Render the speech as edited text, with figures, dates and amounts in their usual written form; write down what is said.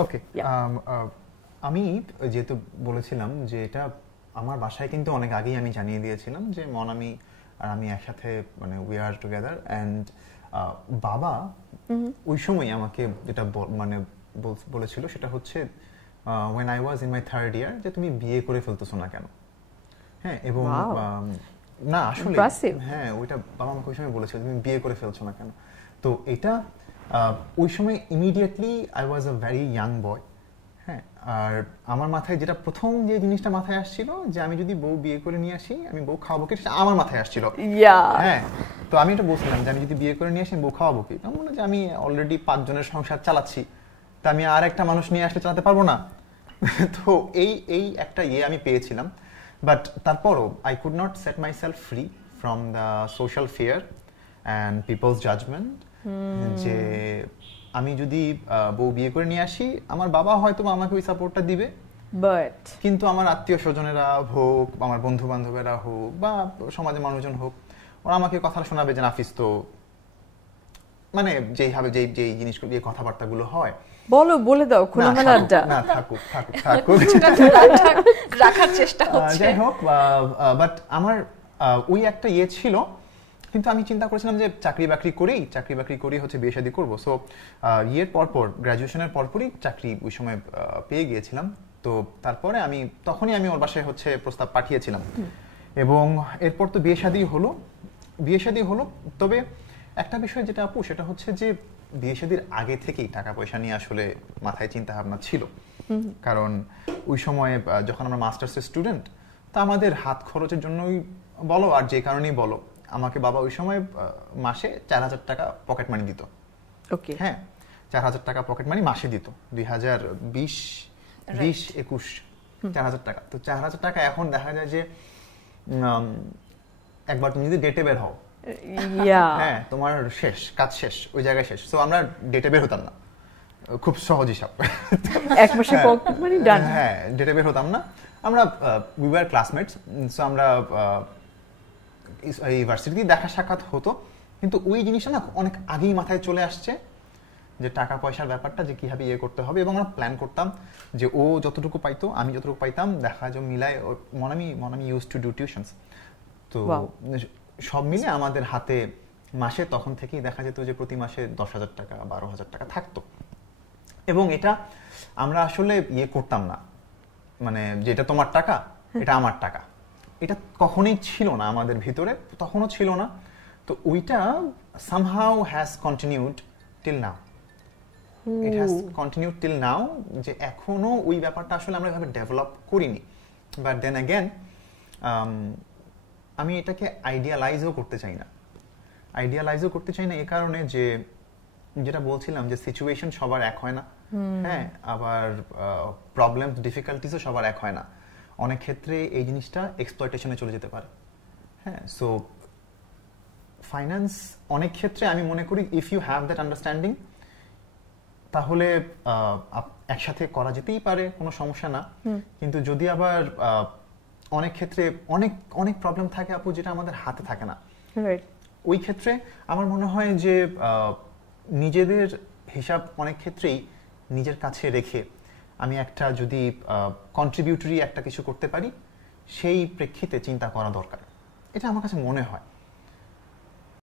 ওকে। আমি যেহেতু বলেছিলাম যে এটা আমার বাসায় কিন্তু অনেক আগেই আমি জানিয়ে দিয়েছিলাম যে মনামি আর আমি একসাথে মানে উই আর টুগেদার অ্যান্ড বাবা ওই সময় আমাকে যেটা মানে বলেছিল সেটা হচ্ছে when I was in my third year যে তুমি বিয়ে করে ফেলতেছো না কেন। হ্যাঁ, এবং না আসলে হ্যাঁ ওইটা বাবা আমাকে ওই সময় বলেছিল তুমি বিয়ে করে ফেলছো না কেন। তো এটা ওই সময় immediately I was a very young বয়। হ্যাঁ, আর আমার মাথায় যেটা প্রথম যে জিনিসটা মাথায় আসছিল যে আমি যদি বউ বিয়ে করে নিয়ে আসি আমি বউ খাওয়াবো কি, সেটা আমার মাথায় আসছিল। হ্যাঁ, তো আমি এটা বলছিলাম যে আমি যদি বিয়ে করে নিয়ে আসি বউ খাওয়াবো কি। আমার মনে হয় যে আমি অলরেডি 5 জনের সংসার চালাচ্ছি, তা আমি আর একটা মানুষ নিয়ে আসলে চালাতে পারবো না। তো এই একটা আমি পেয়েছিলাম, বাট তারপরও I could not set my self free from the social fear and people's judgement যে আমি যদি বউ বিয়ে করে নিয়ে আসি আমার বাবা হয়তো আমাকে ওই সাপোর্টটা দিবে, বাট কিন্তু আমার আত্মীয় স্বজনেরা হোক, আমার বন্ধু বান্ধবেরা হোক বা সমাজের মানুষজন হোক, ওরা আমাকে কথা শোনাবে যে নাফিস তো মানে যেইভাবে যেই জিনিসগুলো দিয়ে কথাবার্তাগুলো হয় বলে দাও খোলামেলা আড্ডা না থাকুক রাখার চেষ্টা হচ্ছে। যাই হোক, বাট আমার ওই একটা ছিল, কিন্তু আমি চিন্তা করেছিলাম যে চাকরি বাকরি করেই হচ্ছে বিয়ে শাদী করবো। সো পরপর গ্রাজুয়েশনের পরপরই চাকরি ওই সময় পেয়ে গিয়েছিলাম। তো তারপরে তখনই আমি ওর বাসায় হচ্ছে প্রস্তাব পাঠিয়েছিলাম এবং এরপর তো বিয়ে শাদী হলো। তবে একটা বিষয় যেটা আপু সেটা হচ্ছে যে বিয়ে শাদীর আগে থেকেই টাকা পয়সা নিয়ে আসলে মাথায় চিন্তা ভাবনা ছিল, কারণ ওই সময় যখন আমরা মাস্টার্সের স্টুডেন্ট তা আমাদের হাত খরচের জন্যই বলো আর যে কারণেই বলো আমাকে বাবা ওই সময় মাসে 4,000 টাকা পকেট মানি দিত। ওকে, হ্যাঁ 4,000 টাকা পকেট মানি মাসে দিত 2020-21 4,000 টাকা। তো 4,000 টাকা এখন দেখা যায় যে একবার তুমি যদি ডেটে বের হও হ্যাঁ তোমার কাজ শেষ ওই জায়গায় শেষ। সো আমরা ডেটে বের হতাম না, খুব সহজ হিসাব, এক মাসে পকেট মানি ডান। হ্যাঁ, ডেটে বের হতাম না আমরা, উই ওয়্যার ক্লাসমেটস। সো আমরা ইউনিভার্সিটিতে দেখা সাক্ষাৎ হতো, কিন্তু ওই জিনিসটা না অনেক আগেই মাথায় চলে আসছে যে টাকা পয়সার ব্যাপারটা যে কিভাবে করতে হবে, এবং আমরা প্ল্যান করতাম যে ও যতটুকু পাইতো আমি যতটুকু পাইতাম দেখা যায় মিলায়। Monami use to do tuitions, তো সব মিলে আমাদের হাতে মাসে তখন থেকেই দেখা যেত যে প্রতি মাসে 10,000 টাকা 12,000 টাকা থাকতো। এবং এটা আমরা আসলে করতাম না মানে যেটা তোমার টাকা এটা আমার টাকা, এটা কখনোই ছিল না আমাদের ভিতরে, তখনও ছিল না। তো ওইটা somehow has continued till now. It has continued till now, যে এখনো ওই ব্যাপারটা আসলে আমরা এভাবে ডেভেলপ করিনি। বাট দেন অ্যাগেন আমি এটাকে আইডিয়ালাইজও করতে চাই না এই কারণে যে যেটা বলছিলাম যে সিচুয়েশন সবার এক হয় না, হ্যাঁ, আবার প্রবলেম ডিফিকাল্টিসও সবার এক হয় না। অনেক ক্ষেত্রে এই জিনিসটা এক্সপ্লয়টেশনে চলে যেতে পারে। হ্যাঁ, সো ফাইন্যান্স অনেক ক্ষেত্রে আমি মনে করি if you have that understanding তাহলে একসাথে করা যেতেই পারে, কোনো সমস্যা না। কিন্তু যদি আবার অনেক ক্ষেত্রে অনেক অনেক প্রবলেম থাকে আপু যেটা আমাদের হাতে থাকে না, ওই ক্ষেত্রে আমার মনে হয় যে নিজেদের হিসাব অনেক ক্ষেত্রেই নিজের কাছে রেখে আমি একটা যদি কন্ট্রিবিউটরি একটা কিছু করতে পারি সেই প্রেক্ষিতে চিন্তা করা দরকার, এটা আমার কাছে মনে হয়।